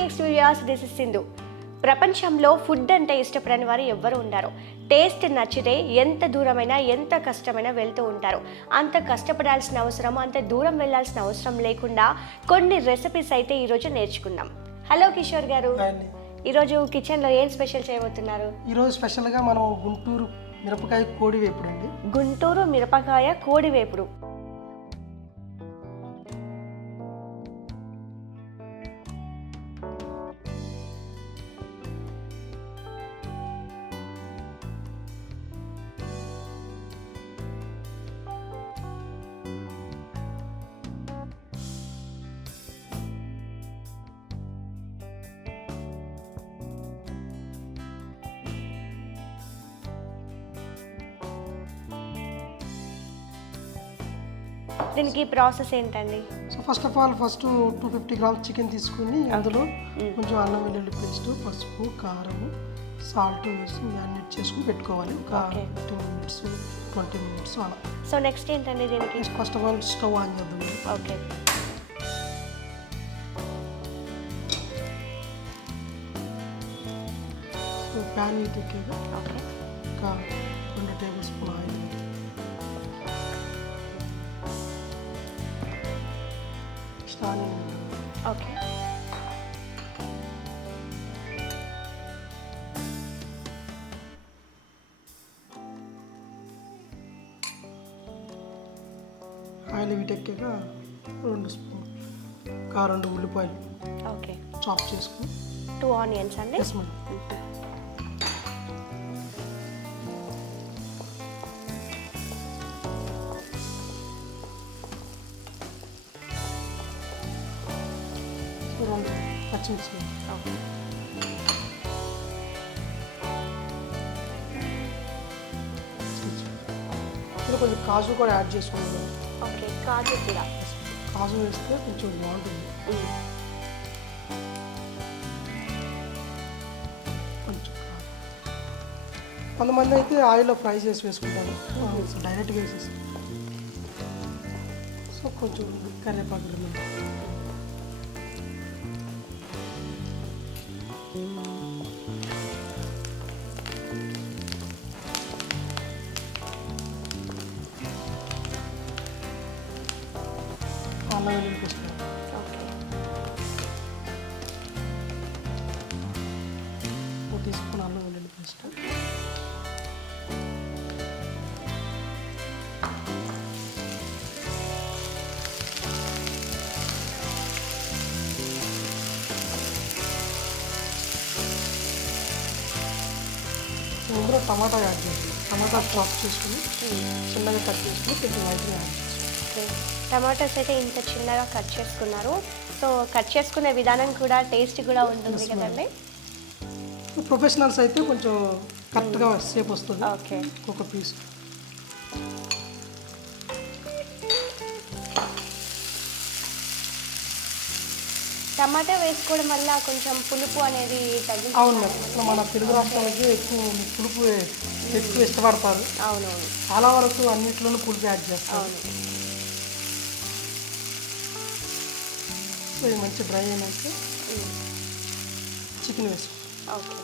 Next viewers, this is Sindhu. ప్రపంచంలో food అంటే ఇష్టపడని వారు ఎవ్వరు ఉండరు. టేస్ట్ నచ్చితే ఎంత దూరమైనా ఎంత కష్టమైనా వెళ్తూ ఉంటారు. అంత కష్టపడాల్సిన అవసరం, అంత దూరం వెళ్ళాల్సిన అవసరం లేకుండా కొన్ని రెసిపీస్ అయితే ఈరోజు నేర్చుకుందాం. హలో కిషోర్ గారు, ఈరోజు కిచెన్లో ఏం స్పెషల్ చేయబోతున్నారు? ఈరోజు స్పెషల్గా మనం గుంటూరు మిరపకాయ కోడి వేపుడు అండి. గుంటూరు మిరపకాయ కోడి వేపుడు. దీనికి ప్రాసెస్ ఏంటండి? So first of all 250 grams chicken తీసుకుని అందులో కొంచెం అల్లం వెల్లుల్లి పేస్ట్, పసుపు, కారం, సాల్ట్ వేసి మ్యారినేట్ చేసుకుని పెట్టుకోవాలి. ఒక 15 మినిట్స్ 20 మినిట్స్ అలా. సో నెక్స్ట్ ఏంటండి దీనికి? First of all stove on చేద్దాం. ఓకే. సో ప్యాన్ హీట్ ఎక్కాక ఓకే, ఒక 2 tablespoon oil, okay, oil heat ఎక్కాక 2 స్పూన్ 2 ఉల్లిపాయలు ఓకే చాప్ చేసుకుని 2 ఆనియన్స్ అండి. పచ్చిమిర్చి, కొంచెం కాజు కూడా యాడ్ చేసుకున్నాం. ఓకే, కాజు కూడా. కాజు వేస్తే కొంచెం బాగుంటుంది. కొంచెం కొంతమంది అయితే ఆయిల్లో ఫ్రై చేసి వేసుకుంటారు, డైరెక్ట్గా వేసేసి. సో కొంచెం కరివేపాకు, అల్లం వెల్లుల్లి పేస్ట్, ఓకే, 1 టీ స్పూన్ అల్లం వెల్లుల్లి పేస్ట్, ఇందులో టమాటా యాడ్ చేస్తాం. టమాటా చాప్ చేసుకుని చిన్నగా కట్ చేసుకుని కొంచెం లైట్గా యాడ్ చేస్తాం. ఓకే, టమాటోస్ అయితే ఇంత చిన్నగా కట్ చేసుకున్నారు. సో కట్ చేసుకునే విధానం కూడా టేస్ట్ కూడా ఉంటుంది కదండి. ప్రొఫెషనల్స్ అయితే కొంచెం కరెక్ట్గా సేపు వస్తుంది. ఓకే, ఒక పీస్. టమాటా వేసుకోవడం వల్ల కొంచెం పులుపు అనేది తగ్గుతుంది. అవును మేడం, మన తెలుగు రాష్ట్రాలకి పులుపు ఎక్కువ ఇష్టపడతారు. అవునవును, చాలా వరకు అన్నింటిలోనూ పులుపు యాడ్ చేస్తారు. అవును. సో ఇది మంచి డ్రై అయినాక చికెన్ వేసుకో. ఓకే,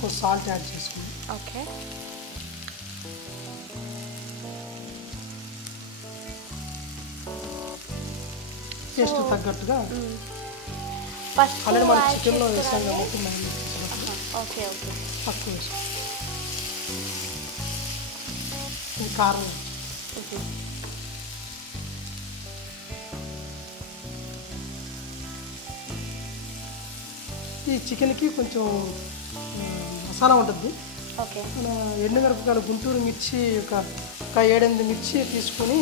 కొంచెం సాల్ట్ యాడ్ చేసుకుని ఓకే, టేస్ట్ తగ్గట్టుగా ఫస్ట్ ఆల్రెడీ మన చికెన్లో వేసాం కాబట్టి ఓకే ఓకే తక్కువ వేసాం. ఇది కారం, ఈ చికెన్కి కొంచెం మసాలా ఉంటుంది. ఓకే, మన ఎండుమిరపకాయలు గుంటూరు మిర్చి ఒక 7-8 మిర్చి తీసుకొని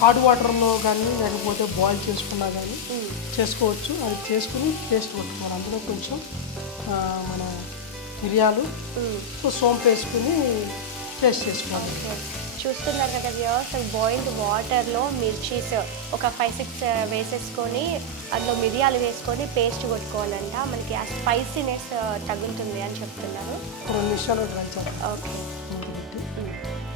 హాట్ వాటర్లో కానీ లేకపోతే బాయిల్ చేసుకున్నా కానీ చేసుకోవచ్చు. అది చేసుకుని పేస్ట్ పట్టుకోవాలి. అందులో కొంచెం మన మిరియాలు, సో సోంపు వేసుకుని పేస్ట్ చేసుకోవాలి. చూస్తున్నారు కదా వ్యూవర్స్, బాయిల్డ్ వాటర్లో మిర్చీస్ ఒక 5-6 వేసేసుకొని అందులో మిరియాలు వేసుకొని పేస్ట్ కొట్టుకోవాలంట. మనకి ఆ స్పైసీనెస్ తగులుతుంది అని చెప్తున్నారు. 2 నిమిషాలు డ్రై చేయాలి. ఓకే.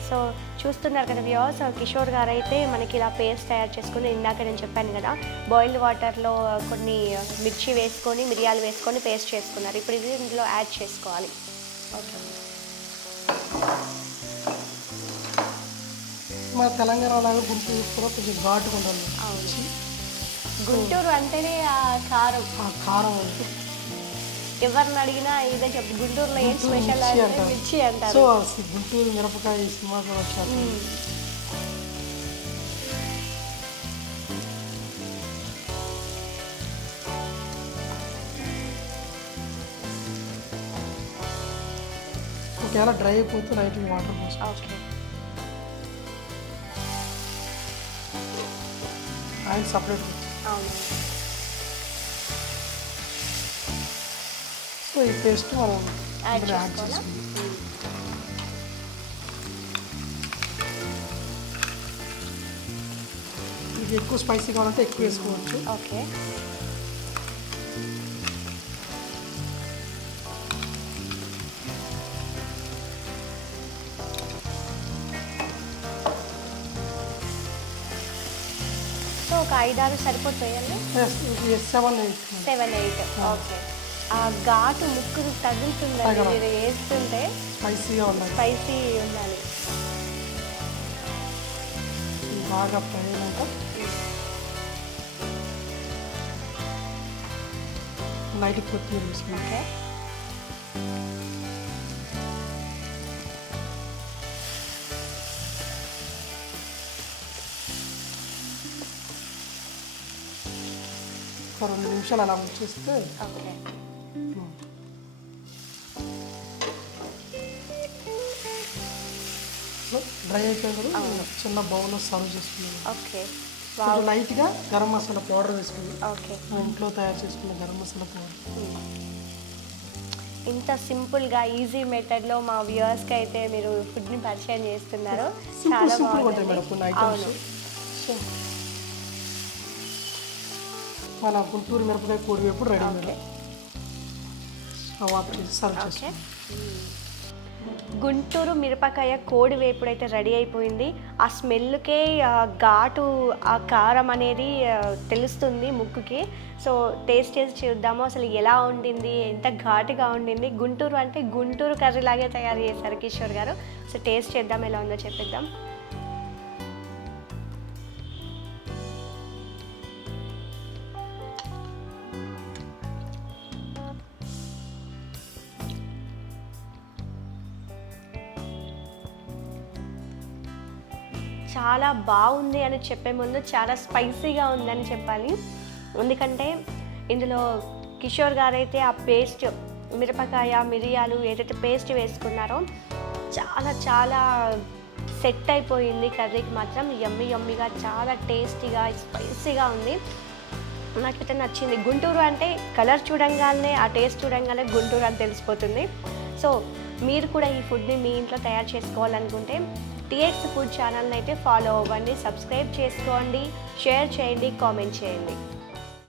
సో చూస్తున్నారు కదా వ్యూవర్స్, కిషోర్ గారు అయితే మనకి ఇలా పేస్ట్ తయారు చేసుకుని, ఇందాక నేను చెప్పాను కదా బాయిల్డ్ వాటర్లో కొన్ని మిర్చి వేసుకొని మిరియాలు వేసుకొని పేస్ట్ చేసుకున్నారు. ఇప్పుడు ఇది ఇందులో యాడ్ చేసుకోవాలి. ఓకే. మన తెలంగాణ లాగా గుంటూరు కూడా కొంచెం ఘాటుగా ఉండాలి. అవును, గుంటూరు అంటేనే ఆ కారం. ఆ కారం ఎవరిని అడిగినా ఇదే చెప్పు, గుంటూరులో ఏం స్పెషల్ అంటే మిర్చి అంటారు. సో గుంటూరు మిరపకాయ ఈ సినిమా కూడా వచ్చారు. ఒకవేళ డ్రై అయిపోతే లైట్గా వాటర్ పోసుకో. ఓకే. Oil separate. అవును. సో ఈ పేస్ట్ మనం యాడ్ యాడ్ చేసుకోవాలా? చేసుకుందాం. ఇది ఎక్కువ స్పైసీ కావాలంటే ఎక్కువ వేసుకోవచ్చు. ఓకే. సో ఒక 5-6 సరిపోతాయండి. 7-8. ఓకే. ఆ ఘాటు ముక్కు తగులుతుందండి మీరు వేస్తుంటే. స్పైసీగా ఉండాలి. స్పైసీ ఉండాలి. బాగా ఫ్రై అయినాక లైట్ కొత్తిమీర వేసుకుంటాం. ఓకే. ఒక 2 నిమిషాలు అలా ఉంచేస్తే ఓకే. సో డ్రై అయిపోయిన తర్వాత చిన్న బౌల్లో సర్వ్ చేసుకున్నాం. ఓకే. కొంచెం లైట్గా గరం మసాలా పౌడర్ వేసుకున్నాం. ఓకే. మన ఇంట్లో తయారు చేసుకున్న గరం మసాలా పౌడర్. ఇంత సింపుల్గా ఈజీ మెథడ్లో మా వ్యూవర్స్కి అయితే మీరు ఫుడ్ని పరిచయం చేస్తున్నారు. చాలా సింపుల్గా ఉంటాయి మేడం బాగుంది. కొన్ని ఐటమ్స్. అవును. సో మన గుంటూరు మిరపకాయ కోడి వేపుడు రెడీ మేడం. స్టవ్ ఆఫ్ చేసి సర్వ్ ఓకే. చేసుకుంటాం. గుంటూరు మిరపకాయ కోడి వేపుడు అయితే రెడీ అయిపోయింది. ఆ స్మెల్కే ఘాటు, ఆ కారం అనేది తెలుస్తుంది ముక్కుకి. సో టేస్ట్ చేసి చూద్దాము అసలు ఎలా ఉండింది, ఎంత ఘాటుగా ఉండింది. గుంటూరు అంటే గుంటూరు కర్రీ లాగే తయారు చేశారు కిషోర్ గారు. సో టేస్ట్ చేద్దాం, ఎలా ఉందో చెప్పిద్దాం. చాలా బాగుంది అని చెప్పే ముందు చాలా స్పైసీగా ఉందని చెప్పాలి. ఎందుకంటే ఇందులో కిషోర్ గారైతే ఆ పేస్ట్, మిరపకాయ మిరియాలు ఏదైతే పేస్ట్ వేసుకున్నారో చాలా చాలా సెట్ అయిపోయింది కర్రీకి. మాత్రం యమ్మీగా చాలా టేస్టీగా స్పైసీగా ఉంది. నాకైతే నచ్చింది. గుంటూరు అంటే కలర్ చూడంగానే, ఆ టేస్ట్ చూడంగానే గుంటూరు అని తెలిసిపోతుంది. సో మీరు కూడా ఈ ఫుడ్ని మీ ఇంట్లో తయారు చేసుకోవాలనుకుంటే టీఎక్స్ ఫుడ్ ఛానల్ని అయితే ఫాలో అవ్వండి, సబ్స్క్రైబ్ చేసుకోండి, షేర్ చేయండి, కామెంట్ చేయండి.